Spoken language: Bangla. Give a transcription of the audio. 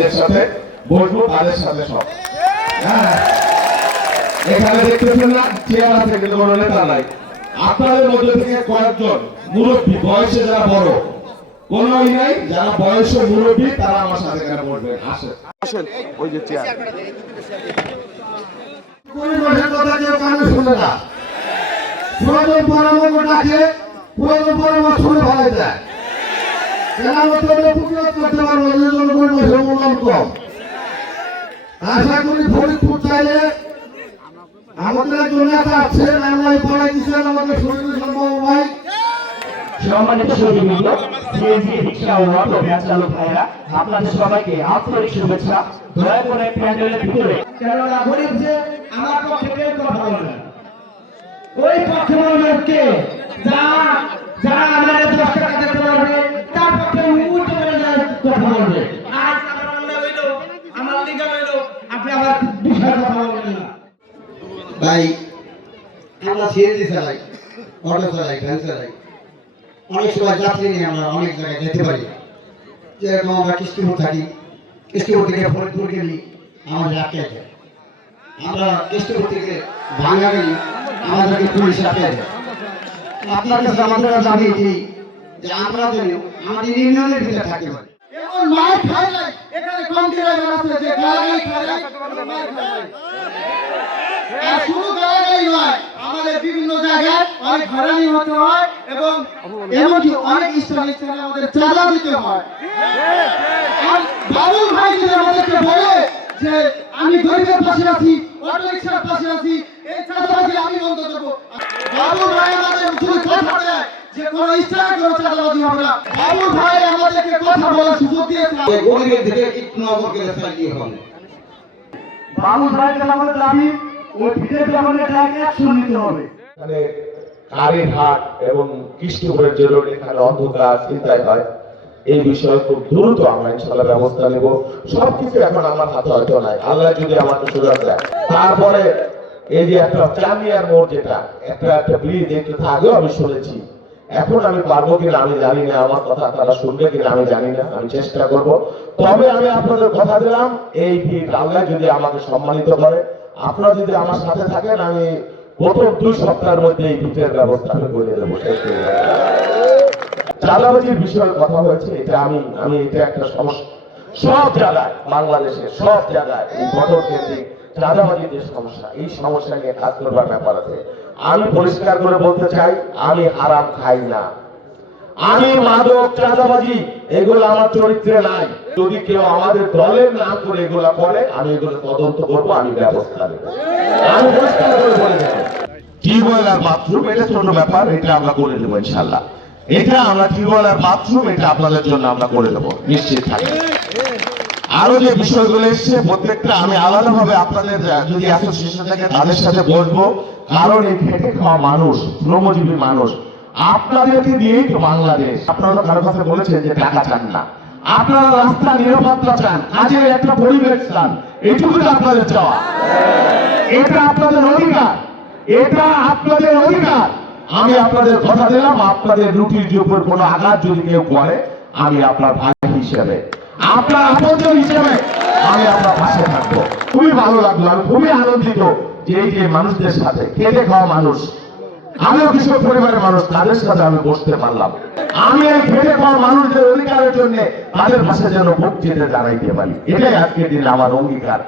চাঁদাবাজীদের সাথে বসবো, তাদের সাথে সব। হ্যাঁ, এখানে দেখতেছেন না চেয়ার আছে কিন্তু কোনো নেতা নাই। আপনাদের মধ্যে থেকে কয়েকজন মুরব্বী, বয়সে যারা বড়, কোনো নাই, যারা বয়সে মুরব্বী তারা আমার সাথে এখানে বসবেন। আসেন, ওই যে চেয়ার। পরিবেশের কথা কেউ কানে শুনে না, পুরাতন পরামর্শ ডাকে, পুরাতন পরামর্শ শুনে ভালো যায়। কেন প্রতিরোধ করতে পারবো, এই জন্য পরিবেশের মূল্যায়ন কম। আশা করি ফরিদপুর চাইলে আমাদের একজন নেতা আছেন, আমরা পড়াই দিচ্ছেন আমাদের শরীর সম্ভব ভাই। সম্মানিত সুধীবৃন্দ, সিএনজি রিকশা ও অটো ভ্যান চালক ভাইরা, আপনাদের সবাইকে আন্তরিক শুভেচ্ছা। দয়া করে প্যান্ডেলের ভিতরে, কেননা গরিব যে আমার পক্ষে কেউ কথা বলে না, ওই পক্ষে বলবেন কে? যারা আমাদের 10 টাকা দিতে পারবে তার পক্ষে উল্টো কথা বলবে। আজ আমার আল্লাহ হইলো, আমার লিগা হইলো, আপনি আবার বিষয় কথা বলবেন না। ভাই, আমরা সিএনজি চালাই, অটো চালাই, ভ্যান চালাই, অনেক সময় যাত্রী নিয়ে আমরা অনেক জায়গায় যেতে পারি। যেরকম আমরা কৃষ্ণপুর থাকি, কৃষ্ণপুর থেকে ফরিদপুর গেলি আমাদের আটকে যায়, আমরা কৃষ্ণপুর থেকে ভাঙা গেলি আমাদেরকে পুলিশ আটকে যায়। আপনার কাছে আমাদের দাবি এটি যে আমরা যেন আমাদের ইউনিয়নের ভিতরে থাকতে পারি। এমন মার খায় নাই, এখানে কম জায়গা আছে যে গালাগালি খায় নাই, মার খায় নাই। আর শুধু গালাগালি নয়, আমাদের বিভিন্ন জায়গায় অনেক হয়রানি হতে হয় এবং এমনকি অনেক স্থানে আমাদের চাঁদা দিতে হয়। আর বাবুল ভাই যদি আমাদেরকে বলে যে আমি গরিবের পাশে আছি, অটো রিকশার পাশে আছি, এই চাঁদাবাজি আমি বন্ধ করবো, বাবুল ভাই আমাদের শুধু কথা দেয় যে কোনো স্থানে কোনো চাঁদাবাজি হবে না। বাবুল ভাই আমাদেরকে কথা বলার সুযোগ দিয়েছে। গরিবের দিকে একটু নজর করে চালিয়ে হবে। বাবুল ভাই আমাদের দাবি ওই ভিড়ের ব্যাপারে অ্যাকশন নিতে হবে। এখানে কালীঘাট এবং কৃষ্ণপুরের যে রোড, এখানে অন্ধকার চিন্তায় হয়, এই বিষয়ে খুব দ্রুত আমরা ইনশাআল্লাহ ব্যবস্থা নেব। সবকিছু এখন আমার হাতে হয়তো নাই, আল্লাহ যদি আমাকে সুযোগ দেয়। তারপরে এই যে একটা চামিয়ার মোড়, যেটা একটা ব্রিজ, একটু আগেও আমি শুনেছি, এখন আমি পারবো কিনা আমি জানি না, আমার কথা তারা শুনবে কিনা আমি জানি না, আমি চেষ্টা করব। তবে আমি আপনাদের কথা দিলাম, এই ভিড় আল্লাহ যদি আমাকে সম্মানিত করে, আপনারা যদি আমার সাথে থাকেন, আমি প্রথম 2 সপ্তাহের মধ্যে এই ভিড়ের ব্যবস্থা আমি করে দেবো। চাঁদাবাজির বিষয়ে কথা হয়েছে, এটা আমি এটা একটা সমস্যা সব জায়গায়, বাংলাদেশে সব জায়গায় এই ভোটার কেন্দ্রিক চাঁদাবাজির যে সমস্যা, এই সমস্যা নিয়ে কাজ করবার ব্যাপার আছে। আমি পরিষ্কার করে বলতে চাই, আমি হারাম খাই না, আমি মাদক চাঁদাবাজি এগুলো আমার চরিত্রে নাই। যদি কেউ আমাদের দলের নাম করে এগুলা করে, আমি এগুলো তদন্ত করবো, আমি ব্যবস্থা নেব। আমি পরিষ্কার করে বলে দেব, টিউবওয়েল আর বাথরুম এটা ছোট ব্যাপার, এটা আমরা করে দেবো ইনশাল্লাহ। এটা আমরা টিউবওয়েল আর বাথরুম এটা আপনাদের জন্য আমরা করে দেবো, নিশ্চিত থাকেন। আরো যে বিষয়গুলো এসছে প্রত্যেকটা আমি আলাদাভাবে আপনাদের যদি অ্যাসোসিয়েশন থাকে তাদের সাথে বসবো, কারণ এই খেটে খাওয়া মানুষ, শ্রমজীবী মানুষ, আপনাদেরকে দিয়েই তো বাংলাদেশ। আপনারা কারো কাছে বলেছেন যে টাকা চান না, আপনারা রাস্তা নিরাপত্তা চান, কাজের একটা পরিবেশ চান, এটুকু আপনাদের চাওয়া, এটা আপনাদের অধিকার, এটা আপনাদের অধিকার। আমি আপনাদের কথা দিলাম, আপনাদের রুটির উপর কোনো আঘাত যদি কেউ করে, আমি আপনার ভাই হিসেবে, আপনার আপনজন হিসেবে আমি আপনার পাশে থাকবো। খুবই ভালো লাগলো, আমি খুবই আনন্দিত যে এই যে মানুষদের সাথে, খেটে খাওয়া মানুষ, আমিও কৃষক পরিবারের মানুষ, তাদের সাথে আমি বসতে পারলাম। আমি এই খেটে খাওয়া মানুষদের অধিকারের জন্য তাদের পাশে যেন ভোট চেতে দাঁড়াইতে পারি, এটাই আজকের দিনে আমার অঙ্গীকার।